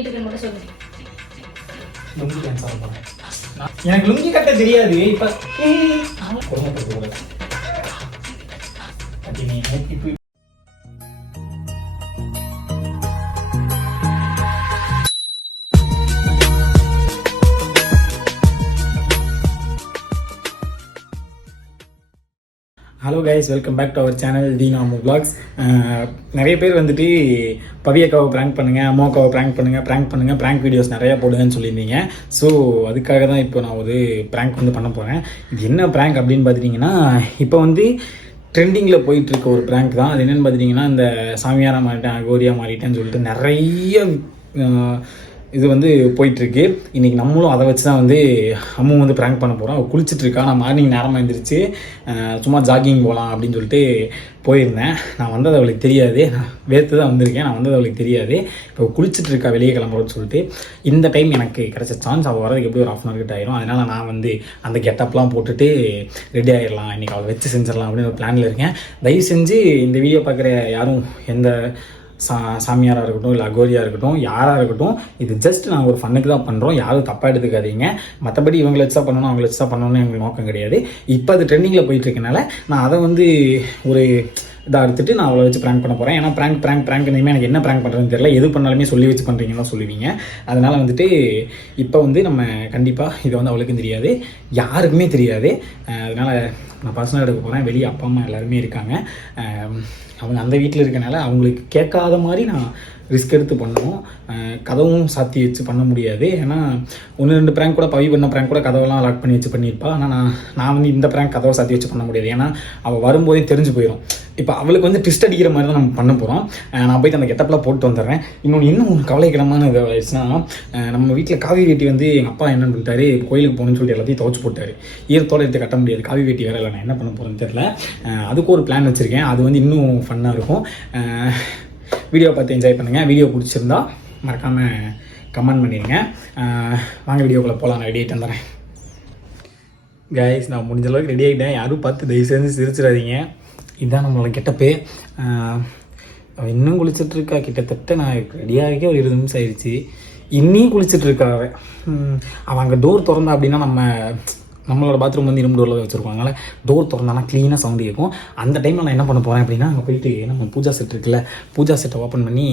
வீட்டுக்கு மட்டும் சொல்லுங்க. லுங்கி டான்ஸ் ஆட போறேன் எனக்கு லுங்கி கட்ட தெரியாது. இப்ப இப்ப hello guys welcome back to our channel D நாமு vlogs நிறைய பேர் வந்துட்டு பவியக்காவை ப்ராங்க் பண்ணுங்கள் அம்மாக்காவை ப்ராங்க் பண்ணுங்கள் ப்ராங்க் பண்ணுங்கள் ப்ராங்க் வீடியோஸ் நிறையா போடுங்கன்னு சொல்லியிருந்தீங்க. ஸோ அதுக்காக தான் இப்போ நான் ஒரு ப்ராங்க் வந்து பண்ண போகிறேன் இது என்ன ப்ராங்க் அப்படின்னு பார்த்துட்டிங்கன்னா இப்போ வந்து ட்ரெண்டிங்கில் போயிட்டு இருக்க ஒரு ப்ராங்க் தான். அது என்னென்னு பார்த்துட்டிங்கன்னா இந்த சாமியாரா மாறிட்டேன் அகோரியா மாறிட்டேன்னு சொல்லிட்டு நிறைய இது வந்து போயிட்டுருக்கு. இன்றைக்கி நம்மளும் அதை வச்சு தான் வந்து அம்மு வந்து ப்ராங்க் பண்ண போகிறோம் அவள் குளிச்சுட்ருக்கா நான் மார்னிங் நேரமாக எழுந்திரிச்சு சும்மா ஜாகிங் போகலாம் அப்படின்னு சொல்லிட்டு போயிருந்தேன். நான் வந்தது அவளுக்கு தெரியாது. நான் வேர்த்து தான் வந்திருக்கேன். நான் வந்தது அவளுக்கு தெரியாது. இப்போ குளிச்சுட்டு இருக்கா வெளியே கிளம்புறோன்னு சொல்லிட்டு. இந்த டைம் எனக்கு கிடைச்ச சான்ஸ் அவள் வரதுக்கு எப்படி ஒரு ஆஃப் அன் அவர் கிட்ட ஆயிரும். அதனால் நான் வந்து அந்த கெட்டப்லாம் போட்டுட்டு ரெடி ஆயிடலாம் இன்றைக்கி அவளை வச்சு செஞ்சிடலாம் அப்படின்னு ஒரு பிளானில் இருக்கேன். தயவு செஞ்சு இந்த வீடியோ பார்க்குற யாரும் எந்த சா சாமியாராக இருக்கட்டும் இல்லை அகோரியாக இருக்கட்டும் யாராக இருக்கட்டும் இது ஜஸ்ட் நாங்கள் ஒரு ஃபன்னுக்கு தான் பண்ணுறோம் யாரும் தப்பாக எடுத்துக்காதீங்க. மற்றபடி இவங்களை வச்சு தான் பண்ணணும் அவங்கள வச்சு தான் பண்ணணும்னு எங்களுக்கு நோக்கம் கிடையாது. இப்போ அது ட்ரெண்டிங்கில் போயிட்டு இருக்கனால நான் அதை வந்து ஒரு இதாக எடுத்துட்டு நான் அவளை வச்சு ப்ராங்க் பண்ண போகிறேன் ஏன்னா ப்ராங்க் ப்ராங்க் ப்ராங்க் இனிமேல் எனக்கு என்ன ப்ராங்க் பண்ணுறதுன்னு தெரியல. எது பண்ணாலுமே சொல்லி வச்சு பண்ணுறீங்கன்னு சொல்லுவீங்க. அதனால் வந்துட்டு இப்போ வந்து நம்ம கண்டிப்பாக இது வந்து அவளுக்கும் தெரியாது. யாருக்குமே தெரியாது. அதனால் நான் பர்சனல் எடுக்க போகிறேன் வெளியே அப்பா அம்மா எல்லாருமே இருக்காங்க. அவங்க அந்த வீட்டில் இருக்கனால அவங்களுக்கு கேட்காத மாதிரி நான் ரிஸ்க் எடுத்து பண்ணுவோம். கதவும் சாத்தி வச்சு பண்ண முடியாது. ஏன்னா ஒன்று ரெண்டு ப்ராங்க் கூட பவி பண்ண ப்ராங்க் கூட கதவெல்லாம் லாக் பண்ணி வச்சு பண்ணியிருப்பா. ஆனால் நான் நான் வந்து இந்த ப்ராங்க் கதவை சாத்தி வச்சு பண்ண முடியாது. ஏன்னா அவள் வரும்போதே தெரிஞ்சு போயிடும் இப்போ அவளுக்கு வந்து ட்விஸ்ட் அடிக்கிற மாதிரி தான் நம்ம பண்ண போகிறோம் நான் போயிட்டு அந்த கெட்டப்லாம் போட்டு வந்துடுறேன். இன்னொன்று இன்னும் ஒரு கவலைக்கிடமான இது ஆயிடுச்சுன்னா நம்ம வீட்டில் காவி வேட்டி வந்து எங்கள் அப்பா என்ன பண்ணிட்டாரு கோயிலுக்கு போகணும்னு சொல்லிட்டு எல்லாத்தையும் துவச்சு போட்டார். ஈரத்தோடு எடுத்து கட்ட முடியாது. காவி வேட்டி வேறு இல்லை நான் என்ன பண்ண போகிறேன்னு தெரில அதுக்கு ஒரு பிளான் வச்சுருக்கேன். அது வந்து இன்னும் ஃபன்னாக இருக்கும். வீடியோ பார்த்து என்ஜாய் பண்ணுங்கள் வீடியோ பிடிச்சிருந்தா மறக்காமல் கமெண்ட் பண்ணிடுங்க. வாங்க வீடியோக்குள்ளே போகலாம் நான் ரெடி ஆகிட்டு வந்துடுறேன். கைஸ் நான் முடிஞ்ச அளவுக்கு ரெடி ஆகிட்டேன் யாரும் பார்த்து தயவு செஞ்சு சிரிச்சிடாதீங்க. இதுதான் நம்மளோட கெட்டப்பே. அவள் இன்னும் குளிச்சிட்ருக்கா இருக்கா கிட்டத்தட்ட நான் ரெடியாகவே ஒரு இருபது நிமிஷம் ஆயிடுச்சு. இன்னியும் குளிச்சிட்ருக்கா அவன் அவள் அவள் அங்கே டோர் திறந்தா அப்படின்னா நம்ம நம்மளோட பாத்ரூம் வந்து இரும்பு டோரில் வச்சுருக்கோம் அதனால் டோர் திறந்தானா க்ளீனாக சவுண்டு கேட்கும். அந்த டைமில் நான் என்ன பண்ண போகிறேன் அப்படின்னா அங்கே போயிட்டு நம்ம பூஜா செட் இருக்குல்ல பூஜா செட்டை ஓப்பன் பண்ணி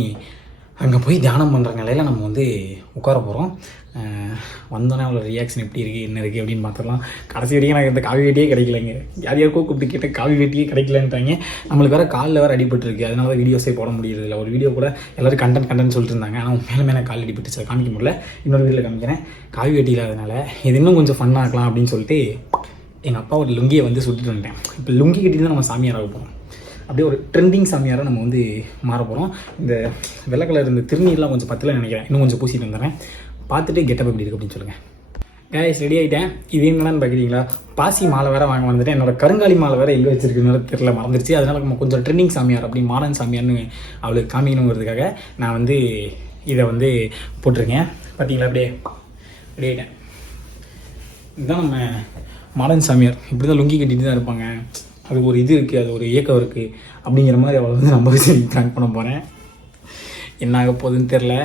அங்கே போய் தியானம் பண்ணுற நிலையில் நம்ம வந்து உட்கார போகிறோம் வந்தோன்னே அவளோட ரியாக்ஷன் எப்படி இருக்குது என்ன இருக்குது அப்படின்னு பார்த்துக்கலாம் கடைசி வரைக்கும் எனக்கு இந்த காவி வேட்டியே கிடைக்கலங்க. யார் யாருக்கோ கூப்பிட்டு கேட்டால் காவி வேட்டியே கிடைக்கலன்ட்டாங்க. நம்மளுக்கு வேறு காலில் வேறு அடிபட்டுருக்கு. அதனால தான் வீடியோஸே போட முடியறதில்ல. ஒரு வீடியோ கூட எல்லோரும் கண்டென்ட் கண்டென்ட் சொல்லிட்டு இருந்தாங்க. ஆனால் மேலே மேலே கால் அடிபட்டுச்சு. அதை காமிக்க முடியல. இன்னொரு வீட்டில் காமிக்கிறேன். காவி வேட்டி இல்லாதனால இது இன்னும் கொஞ்சம் ஃபன்னாக இருக்கலாம் அப்படின்னு சொல்லிட்டு எங்கள் அப்பா ஒரு லுங்கியை வந்து சுட்டுட்டு வந்துட்டேன். இப்போ லுங்கி கட்டி தான் நம்ம சாமியாராக போகிறோம் அப்படியே ஒரு ட்ரெண்டிங் சாமியாராக நம்ம வந்து மாற போகிறோம் இந்த வெள்ளை கலர் இந்த திருநீர்லாம் கொஞ்சம் பத்தல நினைக்கிறேன். இன்னும் கொஞ்சம் பூசிட்டு வந்துடுறேன். பார்த்துட்டு கெட்டப் எப்படி இருக்குது அப்படின்னு சொல்லுங்கள் கேஸ் ரெடி ஆகிட்டேன் இது என்னன்னு பார்க்குறீங்களா பாசி மாலை வேறு வாங்க வந்துட்டேன். என்னோட கருங்காலி மாலை வேறு எங்கே வச்சிருக்குன்னு தெரில மறந்துருச்சு. அதனால நம்ம கொஞ்சம் ட்ரெண்டிங் சாமியார் அப்படி மாறன் சாமியார்னு அவளுக்கு காமிக்கணுங்கிறதுக்காக நான் வந்து இதை வந்து போட்டிருக்கேன். பார்த்தீங்களா அப்படியே ரெடி ஆகிட்டேன் இதுதான் நம்ம மாடன் சாமியார். இப்படி தான் லுங்கி கட்டிட்டு தான் இருப்பாங்க. அது ஒரு இது இருக்குது அது ஒரு இயக்கம் இருக்குது அப்படிங்கிற மாதிரி அவளை வந்து நம்ம வச்சு பண்ண போகிறேன் என்ன ஆக போகுதுன்னு தெரில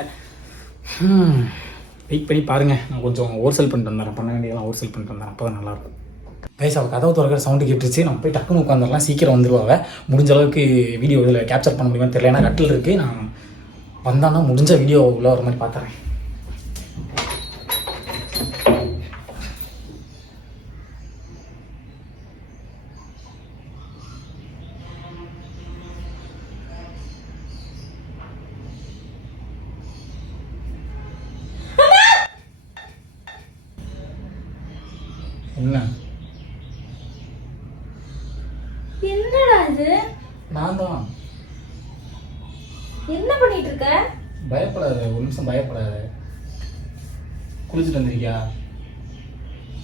வெயிட் பண்ணி பாருங்கள் நான் கொஞ்சம் ஹோல்சேல் பண்ணிட்டு வந்துடுறேன். பண்ண வேண்டியதெல்லாம் ஹோல்சேல் பண்ணிட்டு வந்துடுறேன். அப்போ தான் நல்லாயிருக்கும். பேச அவள் கதவு திறக்கிற சவுண்டு கேட்டுருச்சு. நம்ம போய் டக்குன்னு உட்காந்துடலாம் சீக்கிரம் வந்துருவாங்க முடிஞ்ச அளவுக்கு வீடியோ இதில் கேப்சர் பண்ண முடியுமான்னு தெரியல. ஏன்னா கட்டில் இருக்குது நான் வந்தான்னா முடிஞ்ச வீடியோ உள்ள வர மாதிரி பார்த்துறேன் என்ன? என்னடா இது? நான் தான் என்ன பண்ணிட்டு இருக்க பயப்படாத ஒரு நிமிஷம் பயப்படாத. குளிச்சுட்டு வந்திருக்கியா?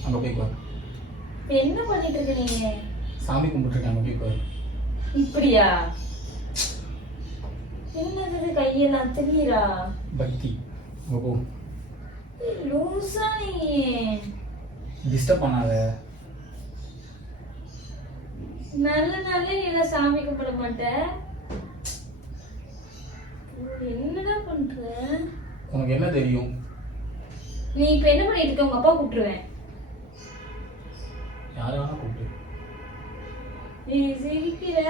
அங்கே போய் பாரு என்ன பண்ணிட்டு இருக்க நீ சாமி கும்பிட்டுருக்கேன் அங்கே போய் பாரு இப்படியா? என்னது கையெல்லாம் தெரியுறா? பக்தி. அங்கே போ. லூசா நீ. டிஸ்டர்ப் பண்ணாத. நல்ல நல்ல நீ சாமி கும்பிட மாட்ட என்னடா பண்ற? உனக்கு என்ன தெரியும்? நீ இப்ப என்ன பண்ணிட்டு இருக்க? உங்க அப்பா கூப்பிட்டுருவேன். யாரை வேணா கூப்பிடு. நீ சிரிக்கிற?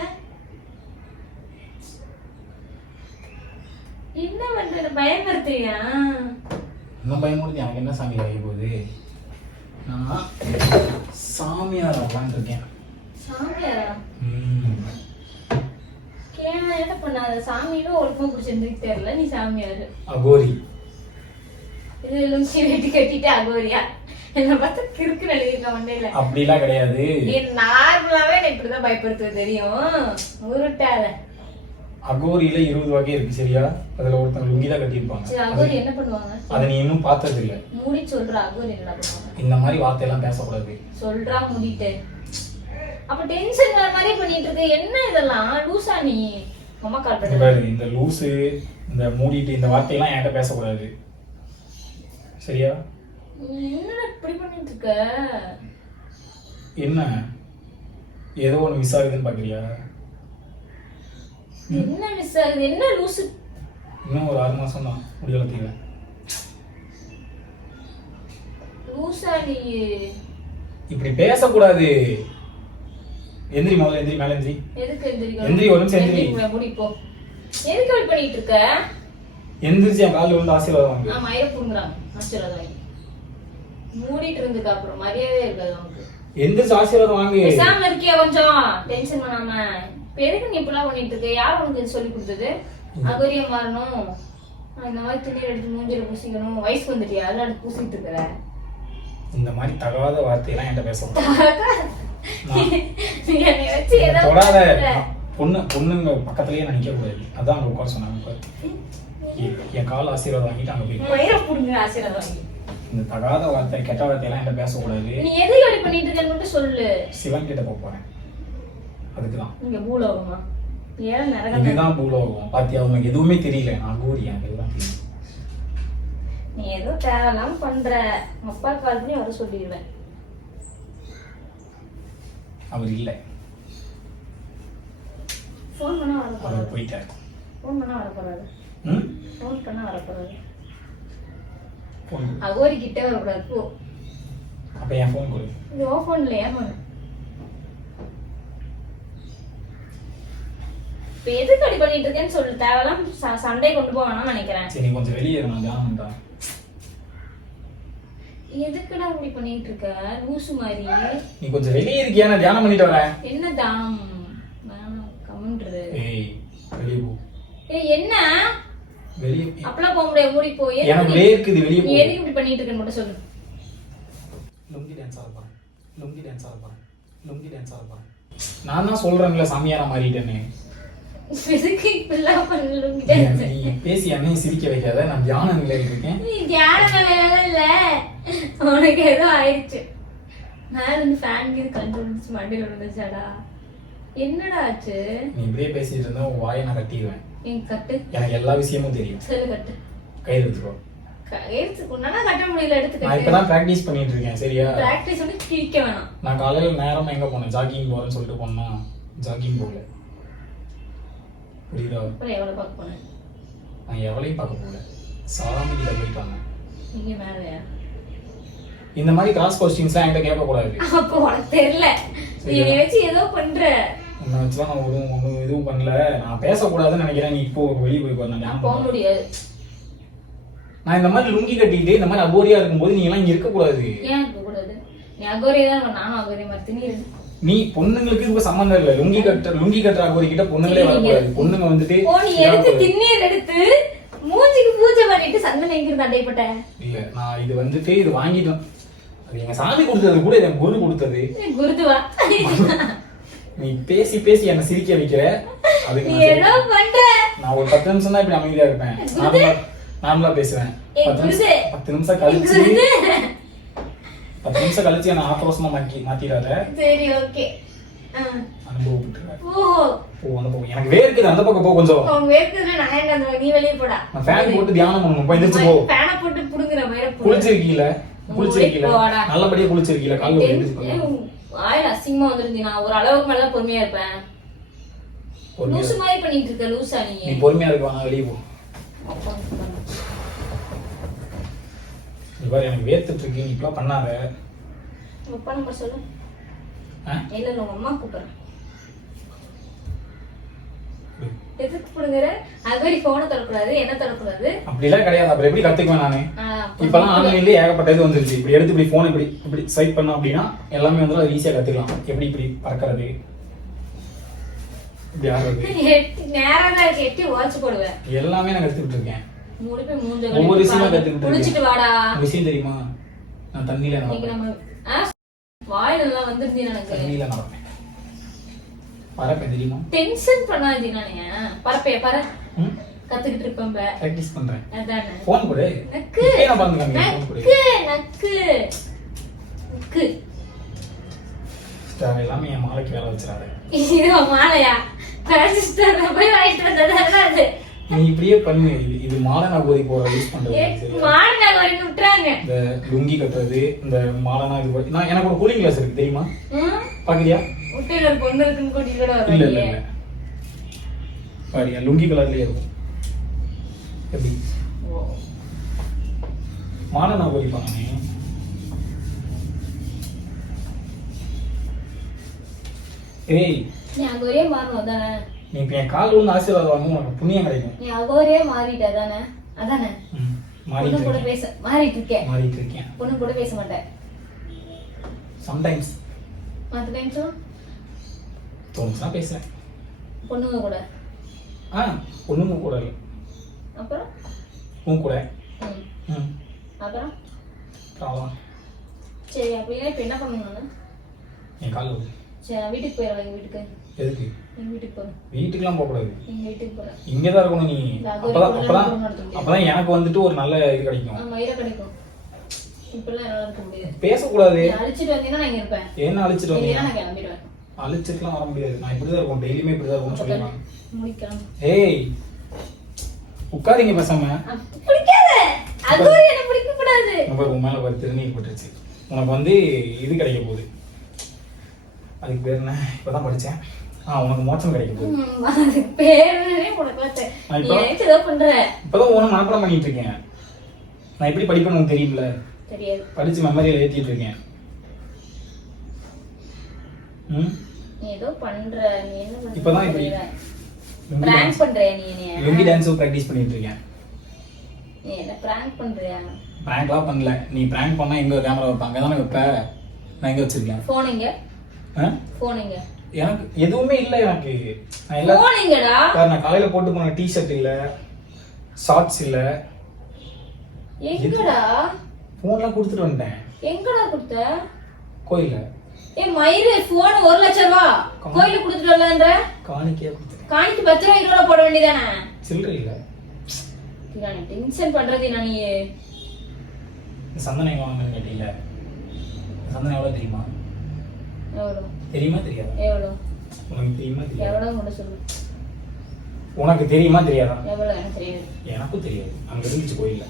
என்ன பண்ற? பயப்படுத்துறியா இன்னும் பயமுறுத்தி? எனக்கு என்ன சாமி ஆகி போகுது? நான் சாமியார் இருக்கேன் சாமியாரா. கேம என்ன பண்ணாத? சாமியும் ஒழுக்கமா பிடிச்சிருந்து தெரியல நீ சாமியாரு. அகோரி. இது லுங்கி வெட்டி கட்டிட்டு அகோரியா? என்ன பார்த்தா கிறுக்கு எழுதிருக்க மண்டையில. அப்படிலாம் கிடையாது. நீ நார்மலாவே இப்படிதான் பயப்படுத்துவ தெரியும். உருட்டாத. அகோரியில இருபது வகை இருக்கு சரியா? அதுல ஒருத்தன் லுங்கி தான் கட்டியிருப்பாங்க என்ன அதை நீ இன்னும் பார்த்தது இல்ல மூடி சொல்றா அகோரி என்ன இந்த மாதிரி வார்த்தையெல்லாம் பேசக்கூடாது. சொல்றா மூடிட்டு. அப்ப டென்ஷன் வர மாதிரி பண்ணிட்டு இருக்க என்ன இதெல்லாம்? லூசா நீ. அம்மா கால் பண்ணு. இந்த லூசு இந்த மூடிட்டு இந்த வார்த்தையெல்லாம் என்கிட்ட பேசக்கூடாது. சரியா? நீ என்னடா இப்படி பண்ணிட்டு இருக்க என்ன? ஏதோ ஒன்று மிஸ் ஆகுதுன்னு பார்க்குறியா என்ன மிஸ் ஆகுது? என்ன லூசு? இன்னும் ஒரு ஆறு மாசம் தான் முடி வளர்த்திடுவேன் லூசா நீ இப்படி பேசக்கூடாது. எந்திரி முதல்ல எந்திரி மேலே எந்திரி. எதுக்கு எந்திரிக்கணும்? எந்திரி, ஒரு நிமிஷம் எந்திரி. எந்திரி, மூடி போ. எதுக்கு அப்படி பண்ணிட்டு இருக்க? எந்திரிச்சு என் காலில் வந்து ஆசீர்வாதம் வாங்கு. ஆமா மயிர புடுங்குறாங்க ஆசீர்வாதம் வாங்கி. மூடிட்டு இருந்துக்க அப்புறம் மரியாதையே இருக்காது உனக்கு. எந்திரிச்சு ஆசீர்வாதம் வாங்கு. பேசாம இருக்கியா கொஞ்சம்? டென்ஷன் பண்ணாம. எதுக்கு நீ இப்படிலாம் பண்ணிட்டு இருக்க? யார் உனக்கு இது சொல்லி கொடுத்தது? அகோரியம் மாறணும். இந்த மாதிரி துணியை எடுத்து மூஞ்சில பூசிக்கணும். வயசுக்கு வந்துட்டியா? அதெல்லாம் எடுத்து பூசிட்டு இருக்கிற. இந்த மாதிரி தகாத வார்த்தையெல்லாம் என்கிட்ட ஏதோ தொடாத. பொண்ணு பொண்ணுங்க பக்கத்துலயே நான் நிக்க கூடாது. அதான் அங்க உட்கார சொன்னாங்க. என் கால் ஆசீர்வாதம் வாங்கிட்டு அங்க போய் ஆசீர்வாதம் வாங்கி. இந்த தகாத வார்த்தை கெட்ட வார்த்தையெல்லாம் என்கிட்ட பேசக்கூடாது. நீ எதுக்கு அப்படி பண்ணிட்டு இருக்கேன்னு சொல்லு. சிவன் கிட்ட போக போறேன். அதுக்குதான். இங்க பூலோகமா இதுதான் பூலோகம் பாத்தியா உனக்கு எதுவுமே தெரியல. நான் எனக்கு எதுவும் தெரியும் நீ ஏதோ தேவையில்லாம பண்ற. அப்பா கால் பண்ணி வர சொல்லிடுவேன். அவர் இல்லை. ஃபோன் பண்ணா வர போறாரு. போயிட்டார். ஃபோன் பண்ணா வர போறாரு. ம்? ஃபோன் பண்ணா வர போறாரு. அகோரி கிட்ட வரக்கூடாது. போ. அப்ப என் ஃபோன் கொடு. இது ஓ ஃபோன்ல ஏன் இப்ப எதுக்கு அப்படி பண்ணிட்டு இருக்கேன்னு சொல்லு. தேவையில்லாம சண்டை கொண்டு போவானான்னு நினைக்கிறேன். சரி கொஞ்சம் வெளியே இரு, நான் தியானம் பண்றேன் எதுக்குடா இப்படி பண்ணிட்டு இருக்க? லூசு மாதிரி. நீ கொஞ்சம் வெளியே இருக்கியா? நான் தியானம் பண்ணிட்டு வரேன். என்ன தாம்? வேணாம் கம்முன்றது ஏய் வெளியே போ. ஏய் என்ன? வெளியே அப்பெல்லாம் போக முடியாது. மூடி போ. எனக்கு எதுக்கு வேர்க்குது வெளியே போ. எதுக்கு இப்படி பண்ணிட்டு இருக்கேன்னு மட்டும் சொல்லு. லுங்கி டான்ஸ் ஆட போறேன். லுங்கி டான்ஸ் ஆட போறேன். லுங்கி டான்ஸ் ஆட போறேன். நான் தான் சொல்றேன்ல சாமியாரா மாறிட்டேன்னு. எதுக்கு இப்படிலாம் பண்ணல நீ என்னை- நீ பேசி என்னையும் சிரிக்க வைக்காத நான் தியான நிலையில் இருக்கேன். நீ தியான நிலையில இல்ல. உனக்கு ஏதோ ஆயிடுச்சு. மேல இருந்து ஃபேன் கீது கண்டு வந்துச்சு மண்டையில விழுந்துச்சாடா. என்னடா ஆச்சு? நீ இப்படியே பேசிட்டு இருந்தா உன் வாயை நான் கட்டிடுவேன். கட்டு. எனக்கு எல்லா விஷயமும் தெரியும். சொல்லு கட்டு. கையில் எடுத்துக்கோ. கட்ட முடியல எடுத்து நான் இப்பதான் பிராக்டிஸ் பண்ணிட்டு இருக்கேன் சரியா? பிராக்டிஸ் வந்து கிழிக்க வேணாம். நான் காலையில நேரமா எங்க போனேன்? ஜாகிங் போறேன்னு சொல்லிட்டு போனா ஜாகிங் போகல. புரியுதா? அப்புறம் எவ்வளவு பார்க்க போனேன் நான் எவளையும் பார்க்க போகல. சாமி கிட்ட போயிட்டு வந்தேன் நீங்க மேலயா இந்த மாதிரி கிராஸ் கொஸ்டின்ஸ்லாம் என்கிட்ட கேட்கக்கூடாது. அப்போ உனக்கு தெரியல. நீ என்னை வச்சு ஏதோ பண்ற. உன்னை வச்சுலாம் நான் எதுவும் ஒன்றும் எதுவும் பண்ணல. நான் பேசக்கூடாதுன்னு நினைக்கிறேன். நீ இப்போ வெளியே போய் நான் போக. முடியாது. நான் இந்த மாதிரி லுங்கி கட்டிட்டு இந்த மாதிரி அபோரியா இருக்கும்போது நீ எல்லாம் இங்க இருக்கக்கூடாது. ஏன் இருக்க கூடாது நீ அகோரியா தான் நானும் அகோரியா மாதிரி நீ. நீ பொண்ணுங்களுக்கு இப்ப சம்மந்தம் இல்ல. லுங்கி கட்ட லுங்கி கட்டுற அகோரி கிட்ட பொண்ணுங்களே வரக்கூடாது. பொண்ணுங்க வந்துட்டு நீ எடுத்து திண்ணீர் எடுத்து மூஞ்சிக்கு பூஜை பண்ணிட்டு சந்தனம் எங்கிருந்து அடைப்பட்ட இல்ல நான் இது வந்துட்டு இது வாங்கிட்டேன் அது எங்க சாமி கொடுத்தது கூட இது என் குரு கொடுத்தது. குருதுவா? நீ பேசி பேசி என்ன சிரிக்க வைக்கிற? அதுக்கு. ஏதோ பண்ற? நான் ஒரு பத்து நிமிஷம் தான் இப்படி அமைதியா இருப்பேன். நார்மலா பேசுவேன். பத்து நிமிஷம் கழிச்சு பத்து நிமிஷம் கழிச்சு என்ன ஆக்ரோஷமா மாத்தி மாத்திடாத சரி ஓகே அனுபவப்பட்டுருவேன் ஓஹோ. போ அனுபவம் எனக்கு வேர்க்குது அந்த பக்கம் போ கொஞ்சம். உன் வேர்க்குதுல நான் ஏன்டா அந்த நீ வெளியே போடா? நான் ஃபேன் போட்டு தியானம் பண்ணணும். போய் எந்திரிச்சு போ. ஃபேனை போட்டு புடுங்குற மாதிரி. குளிச்சிருக்கீல? குளிச்சிருக்கீல? போடா. நல்லபடியா குளிச்சிருக்கீல? காலைல ஒரு எந்திரிச்சு அசிங்கமா வந்துருந்தி நான் ஒரு அளவுக்கு மேல பொறுமையா இருப்பேன். பொறுமையா லூசு மாதிரி பண்ணிட்டு இருக்க லூசா நீ. நீ பொறுமையா இருக்க வெளியே போ. இவர் எனக்கு வேர்த்துட்டு இருக்கு. நீ இப்பெல்லாம் பண்ணாத. அப்பா நம்பர் சொல்லு? இல்ல இல்ல அம்மா கூப்பிடுறேன் எதுக்கு பிடுங்குற அது மாதிரி போனை தரக்கூடாது என்ன தரக்கூடாது அப்படிலாம் கிடையாது. அப்புறம் எப்படி கத்துக்குவேன் நானு? இப்பெல்லாம் ஆன்லைன்லயே ஏகப்பட்ட இது வந்துருச்சு. இப்படி எடுத்து இப்படி போன் இப்படி இப்படி ஸ்வைப் பண்ணோம் அப்படின்னா எல்லாமே வந்து அது ஈஸியா கத்துக்கலாம். எப்படி இப்படி பறக்கிறது? இப்படி ஆடுறது? எட்டி- நேரா தான் எட்டி வாட்ச் போடுவேன். எல்லாமே நான் கத்துக்கிட்டு இருக்கேன். மூணு போய் மூஞ்ச ஒவ்வொரு விஷயமா கத்துக்கிட்டு குளிச்சிட்டு வாடா. விஷயம் தெரியுமா? நான் தண்ணியில வாயில எல்லாம் வந்துருந்தீங்க எனக்கு. தண்ணியில நடப்பேன். பறப்பேன் தெரியுமா? டென்ஷன் பண்ணாதீங்க நானே. பரப்பே பர ம்? கத்துக்கிட்டு இருப்பேன். ப்ராக்டிஸ் பண்றேன். அதானே. போன் கொடு. நக்கு. நான் கொடு. நக்கு நக்கு. நக்கு. தேவை எல்லாமே என் மாலைக்கு வேலை வச்சிடாத. இது மாலையா? கழிச்சிட்டு போய் வாங்கிட்டு வந்ததா அது? நீ இப்படியே பண்ணு. இது இது மாலை நான் போதை போற யூஸ் பண்றது. விட்டுறாங்க. இந்த லுங்கி கட்டுறது இந்த மாலைனா இது பண்ணி- நான் எனக்கு ஒரு கூலிங் கிளாஸ் இருக்கு தெரியுமா? பாக்குறியா? ஒரு பொண்ணு இருக்குன்னு கூட்டிட்டு கூட இல்ல இல்ல இல்ல. பாரியா லுங்கி கலர்லயே இருக்கும். எப்படி? நான் போதிப்பாங்க நீ ஏய். நீ அகோரியே மாறணும் தானே? நீ என் கால் வந்து ஆசீர்வாதம் வாங்க உனக்கு புண்ணியம் கிடைக்கும். நீ அகோரியே மாறிட்ட தானே அதானே? மாறிட்டு கூட பேச மாறிட்டு இருக்கேன் மாறிட்டு இருக்கேன். பொண்ணு கூட பேச மாட்டேன். சம்டைம்ஸ் மற்ற டைம்ஸும் தோணுச்சுன்னா பேசுறேன். பொண்ணுங்க கூட. ஆ ஒண்ணுங்க கூட இல்லை. அப்புறம்? உன் கூட. ம். அப்புறம்? அவ்வளோதான் சரி அப்படின்னா இப்போ என்ன பண்ணணும்? என் கால் சரி நான் வீட்டுக்கு. எதுக்கு? வீட்டுக்கு வீட்டுக்குலாம் வீட்டுக்கு இங்கே தான் இருக்கணும் நீ. அப்பதான் அப்பதான். அப்பதான் எனக்கு வந்துட்டு ஒரு நல்ல இது கிடைக்கும். ஆமாம் மயிரை கிடைக்கும். இப்பெல்லாம் என்னால் இருக்க முடியாது. பேசக்கூடாது. நீ அழிச்சிட்டு வந்தீங்கன்னா நான் இங்கே இருப்பேன். என்ன அழிச்சிட்டு இல்லைன்னா வந்தீங்க நான் கிளம்பிடுவேன். அழிச்சிட்டுலாம் வர முடியாது. நான் இப்படிதான் இருக்கும். டெய்லியுமே இப்படிதான் இருக்கும்னு சொல்லிடுவாங்க. முடிக்கலாம். ஏய் உட்காருங்க பேசாம. பிடிக்காத. அது எனக்கு பிடிக்க கூடாது உன் மேல ஒரு திருநீர் பட்டுருச்சு. உனக்கு வந்து இது கிடைக்க போகுது. அதுக்கு பேர் என்ன? இப்பதான் படிச்சேன். ஆ உனக்கு மோட்சம் கிடைக்க போகுது ம், அதுக்கு பேருனே உனக்கு நான் இப்போ- ஏதோ பண்ற? இப்பதான் உன மனப்பாடம் பண்ணிட்டு இருக்கேன் நான் எப்படி படிப்பேன்னு உனக்கு தெரியும்ல? தெரியாது. படிச்சு மெமரியில ஏத்திட்டு இருக்கேன் ம்? நீ ஏதோ பண்ற. நீ என்ன இப்பதான் இப்படி பிராங்க் பண்றியா நீ என்னைய? லுங்கி டான்ஸும் ப்ராக்டிஸ் பண்ணிட்டு இருக்கேன் நீ என்ன பிராங்க் பண்றியா? ப்ராங்க்லாம் பண்ணல. நீ ப்ராங்க் பண்ணா எங்க கேமரா வைப்ப அங்கே தானே நான் எங்க வச்சிருக்கேன்? போன் எங்க ஆ? போன் எங்க? எனக்கு எதுவுமே இல்லை எனக்கு. நான் எல்லா போன் எங்கடா பாரு, நான் காலையில போட்டு போன டிஷர்ட் இல்ல ஷார்ட்ஸ் இல்ல. எங்கடா? போன்லாம் கொடுத்துட்டு வந்துட்டேன் எங்கடா கொடுத்த? கோயில்ல. ஏ மயிறு போன் ஒரு லட்சம் ரூபா. கோயிலுக்கு கொடுத்துட்டு வரலன்ற காணிக்கையா கொடுத்துட்டேன். காணிக்கு பத்து ரூபாய் இருபது ரூபா போட வேண்டியதானே? சில்லறை இல்ல. நான் டென்ஷன் பண்றது நான் நீ சந்தனம் வாங்கன்னு கேட்டீங்கள சந்தனம் எவ்வளவு தெரியுமா? எவ்வளோ தெரியுமா தெரியாதா? எவ்வளோ உனக்கு தெரியுமா தெரியாதா? எவ்வளோ கூட சொல்லு. உனக்கு தெரியுமா தெரியாதா? எவ்வளோ எனக்கு தெரியாது. எனக்கும் தெரியாது. அங்க இருந்துச்சு கோயில்ல.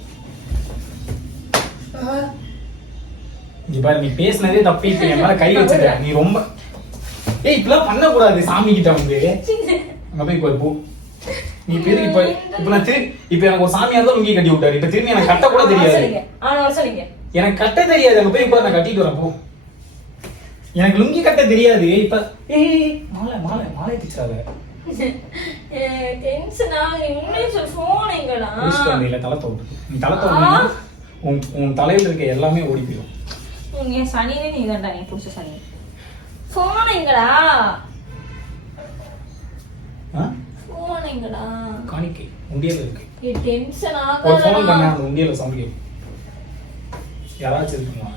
இங்க பாரு நீ பேசுனதே தப்பு. இப்ப என் மேல கை வச்சுட்ட நீ ரொம்ப ஏய் இப்பெல்லாம் பண்ண கூடாது சாமி கிட்ட வந்து. அங்க போய் பாரு போ. நீ பேரு இப்ப இப்ப நான் திரு இப்ப எனக்கு ஒரு சாமியார் தான் லுங்கி கட்டி விட்டாரு. இப்ப திரும்பி எனக்கு கட்ட கூட தெரியாது. எனக்கு கட்ட தெரியாது. அங்க போய் இப்ப நான் கட்டிட்டு வரேன் போ. எனக்கு லுங்கி கட்ட தெரியாது. இப்ப ஏய் மாலை மாலை மாலை பிச்சாத டென்ஷன் சொல்லு ஃபோன் எங்கடா? வந்தீங்களா தலை தோட்டு நீ தலை உன் உன் தலையில இருக்க எல்லாமே ஓடி போயிடும். நீ சனினே நீ தான்டா நீ புடிச்ச சனி. ஃபோன் எங்கடா? ஃபோன் எங்கடா? காணிக்கை உண்டியல் இருக்கு. ஏ டென்ஷன் ஃபோன் பண்ண உண்டியல கேட்கும் யாராச்சும் இருக்குமா.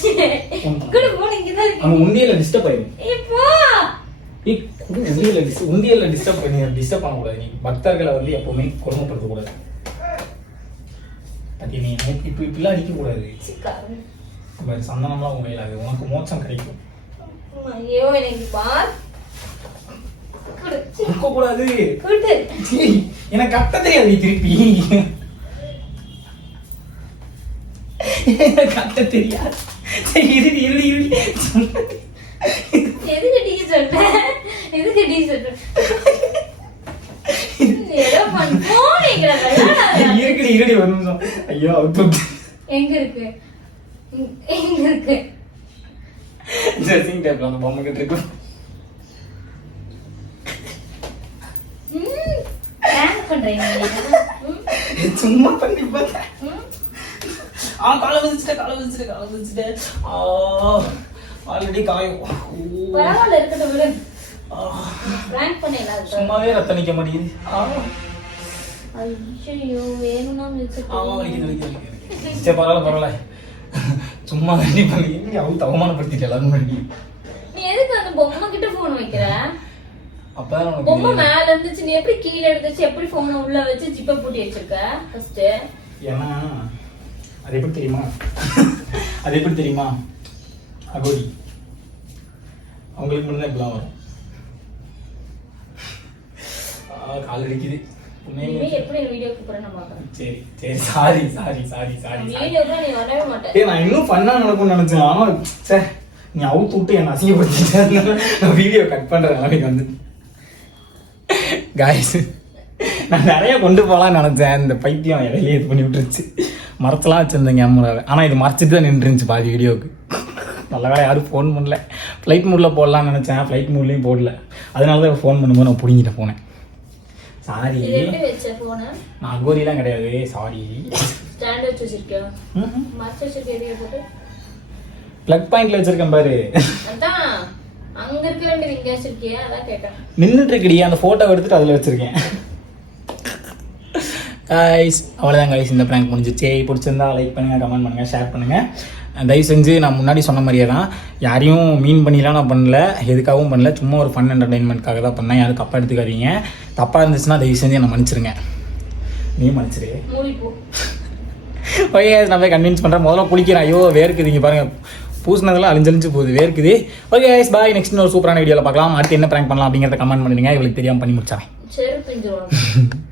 கூட ஃபோன் இங்க தான் உண்டியல டிஸ்டர்ப் ஆயிடும் ஏ போ. உண்டியல உண்டியல்ல டிஸ்டர்ப் பண்ணி டிஸ்டர்ப் பண்ணக்கூடாது நீ. பக்தர்களை வந்து எப்பவுமே கொடுமைப்படுத்த கூடாது அது நீ இப்ப இப்படிலாம் அடிக்க கூடாது பாரு, சந்தனம்லாம் உன் கையில அது உனக்கு மோட்சம் கிடைக்கும். ஐயோ எனக்கு பார். குடு. கொடுக்க கூடாது எனக்கு கட்ட தெரியாது நீ திருப்பி. கட்ட தெரியாது. இறுதி இறுதி இறுதி எதுக்கு டீ சொல்ற? எதுக்கு டீ சொல்ற? ஏதோ எங்கடா இருக்குடி இருடி ஒரு நிமிஷம். ஐயோ. எங்க இருக்கு? எங்க இருக்கு? ட்ரெஸ்ஸிங் டேபிள் அந்த பொம்மை கிட்ட இருக்கு. சும்மா பண்ணி பார்த்தேன். ஆ காலை வச்சுட்டேன் காலை வச்சுட்டேன் காலை வச்சுட்டேன் ஆ ஆல்ரெடி காயம். பரவாயில்ல இருக்கட்டும் விடு. ஆ, prank பண்ணல சும்மாவே ரத்தம் நிக்க மாட்டேங்குது. ஐயோ வேணும்னா மிதிச்சிட்டு ஆ வலிக்குது வலிக்குது வலிக்குது. சரி பரவாயில்ல பரவாயில்ல. சும்மா ரெடி பண்ணி அவுத்து அவமானப்படுத்திட்டு எல்லாரும் பண்ணி நீ எதுக்கு அந்த பொம்மை கிட்ட போன் வைக்கிற? அப்பதான் பொம்மை மேல இருந்துச்சு நீ எப்படி கீழே எடுத்துச்சு எப்படி போனை உள்ள வச்சு ஜிப்ப பூட்டி வச்சிருக்க? ஃபர்ஸ்ட் ஏன்னா அது எப்படி தெரியுமா? அது எப்படி தெரியுமா? அகோரி. அவங்களுக்கு மட்டும் தான் இப்படிலாம் வரும். ஆ, கால் அடிக்குது. சரி சரி சாரி சாரி சாரி சாரி ஏய் நான் இன்னும் பண்ணா நடக்கும்னு நினைச்சேன். ஆனா சே நீ அவுத்து விட்டு என்ன அசிங்கப்படுத்திட்டே. நான் வீடியோ கட் பண்ற நிலைமைக்கு வந்து. காய்ஸ் நான் நிறைய கொண்டு போகலாம்னு நினைச்சேன். இந்த பைத்தியம் இடையிலே இது பண்ணி விட்டுருச்சு. மரத்தெல்லாம் வச்சிருந்தேன் கேமராவை ஆனால் இது மறைச்சிட்டு தான் நின்றுருந்துச்சு பாதி வீடியோவுக்கு நல்ல வேலை யாரும் ஃபோன் பண்ணல. ஃப்ளைட் மூடில் போடலாம்னு நினச்சேன். ஃப்ளைட் மூட்லேயும் போடல. அதனால தான் ஃபோன் பண்ணும்போது நான் பிடிங்கிட்டு போனேன் சாரி நான் அகோரிலாம் கிடையாது. சாரி ப்ளக் பாயிண்ட்ல வச்சிருக்கேன் பாரு. நின்றுட்டு இருக்கடி. அந்த ஃபோட்டோ எடுத்துட்டு அதில் வச்சிருக்கேன். கைஸ் அவ்வளோதான் கைஸ் இந்த ப்ராங்க் முடிஞ்சிச்சு. பிடிச்சிருந்தா லைக் பண்ணுங்கள் கமெண்ட் பண்ணுங்கள் ஷேர் பண்ணுங்கள் தயவு செஞ்சு நான் முன்னாடி சொன்ன மாதிரியே தான். யாரையும் மீன் பண்ணிலாம் நான் பண்ணல. எதுக்காகவும் பண்ணல. சும்மா ஒரு ஃபன் என்டர்டைன்மெண்ட்காக தான் பண்ணேன். யாரும் தப்பாக எடுத்துக்காதீங்க. தப்பாக இருந்துச்சுன்னா தயவு செஞ்சு என்னை மன்னிச்சிருங்க. நீ மன்னிச்சிரு. ஓகே நான் போய் கன்வின்ஸ் பண்ணுறேன் முதல்ல குளிக்கிறேன். ஐயோ வேர்க்குது இங்கே பாருங்கள் பூசினதெல்லாம் அழிஞ்சழிஞ்சு போகுது. வேர்க்குது. ஓகே பாய் நெக்ஸ்ட் ஒரு சூப்பரான வீடியோவில் பார்க்கலாம். அடுத்து என்ன ப்ராங்க் பண்ணலாம் அப்படிங்கிறத கமெண்ட் பண்ணிடுங்க இவளுக்கு தெரியாமல் பண்ணி பிஞ்சிருவாங்க